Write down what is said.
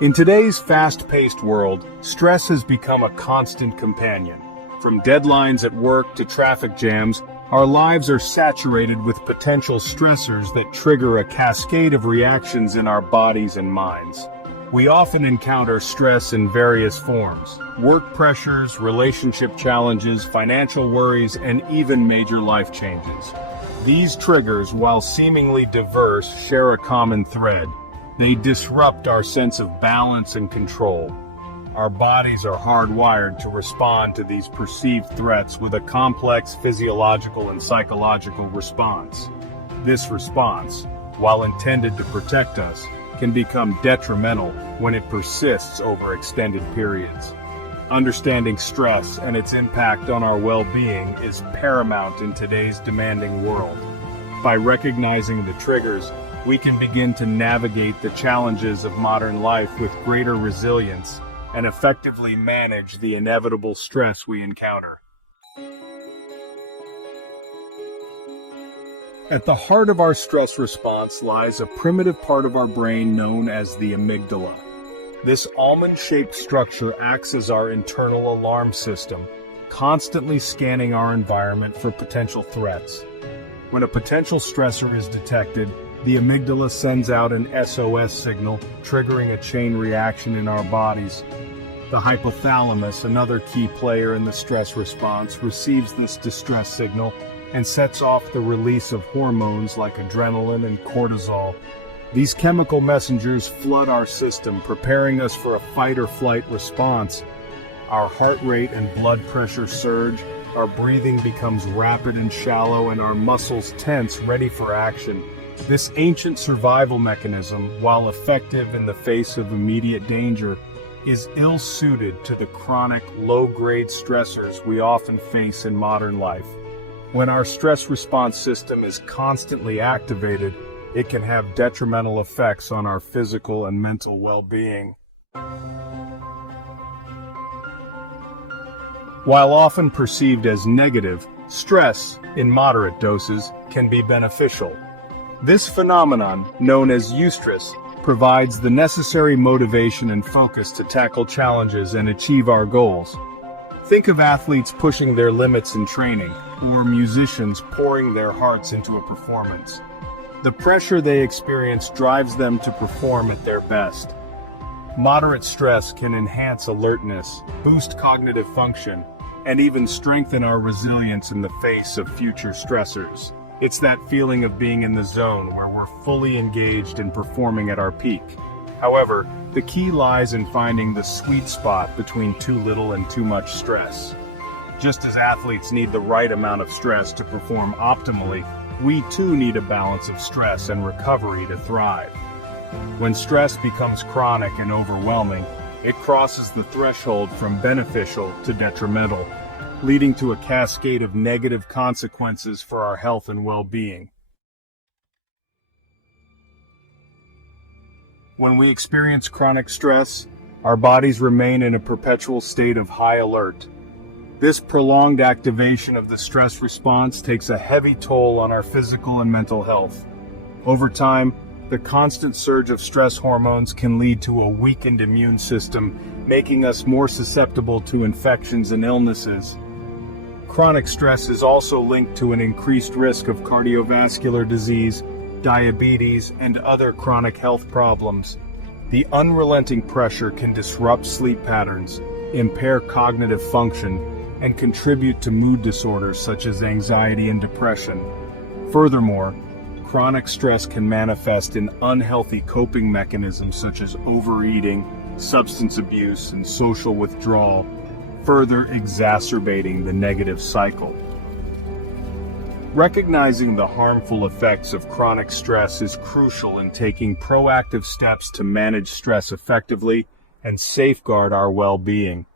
In today's fast-paced world, stress has become a constant companion. From deadlines at work to traffic jams, our lives are saturated with potential stressors that trigger a cascade of reactions in our bodies and minds. We often encounter stress in various forms: work pressures, relationship challenges, financial worries, and even major life changes. These triggers, while seemingly diverse, share a common thread. They disrupt our sense of balance and control. Our bodies are hardwired to respond to these perceived threats with a complex physiological and psychological response. This response, while intended to protect us, can become detrimental when it persists over extended periods. Understanding stress and its impact on our well-being is paramount in today's demanding world. By recognizing the triggers, we can begin to navigate the challenges of modern life with greater resilience and effectively manage the inevitable stress we encounter. At the heart of our stress response lies a primitive part of our brain known as the amygdala. This almond-shaped structure acts as our internal alarm system, constantly scanning our environment for potential threats. When a potential stressor is detected, the amygdala sends out an SOS signal, triggering a chain reaction in our bodies. The hypothalamus, another key player in the stress response, receives this distress signal and sets off the release of hormones like adrenaline and cortisol. These chemical messengers flood our system, preparing us for a fight-or-flight response. Our heart rate and blood pressure surge, our breathing becomes rapid and shallow, and our muscles tense, ready for action. This ancient survival mechanism, while effective in the face of immediate danger, is ill-suited to the chronic, low-grade stressors we often face in modern life. When our stress response system is constantly activated, it can have detrimental effects on our physical and mental well-being. While often perceived as negative, stress, in moderate doses, can be beneficial. This phenomenon, known as eustress, provides the necessary motivation and focus to tackle challenges and achieve our goals. Think of athletes pushing their limits in training, or musicians pouring their hearts into a performance. The pressure they experience drives them to perform at their best. Moderate stress can enhance alertness, boost cognitive function, and even strengthen our resilience in the face of future stressors. It's that feeling of being in the zone where we're fully engaged and performing at our peak. However, the key lies in finding the sweet spot between too little and too much stress. Just as athletes need the right amount of stress to perform optimally, we too need a balance of stress and recovery to thrive. When stress becomes chronic and overwhelming, it crosses the threshold from beneficial to detrimental, leading to a cascade of negative consequences for our health and well-being. When we experience chronic stress, our bodies remain in a perpetual state of high alert. This prolonged activation of the stress response takes a heavy toll on our physical and mental health. Over time, the constant surge of stress hormones can lead to a weakened immune system, making us more susceptible to infections and illnesses. Chronic stress is also linked to an increased risk of cardiovascular disease, diabetes, and other chronic health problems. The unrelenting pressure can disrupt sleep patterns, impair cognitive function, and contribute to mood disorders such as anxiety and depression. Furthermore, chronic stress can manifest in unhealthy coping mechanisms such as overeating, substance abuse, and social withdrawal, further exacerbating the negative cycle. Recognizing the harmful effects of chronic stress is crucial in taking proactive steps to manage stress effectively and safeguard our well-being.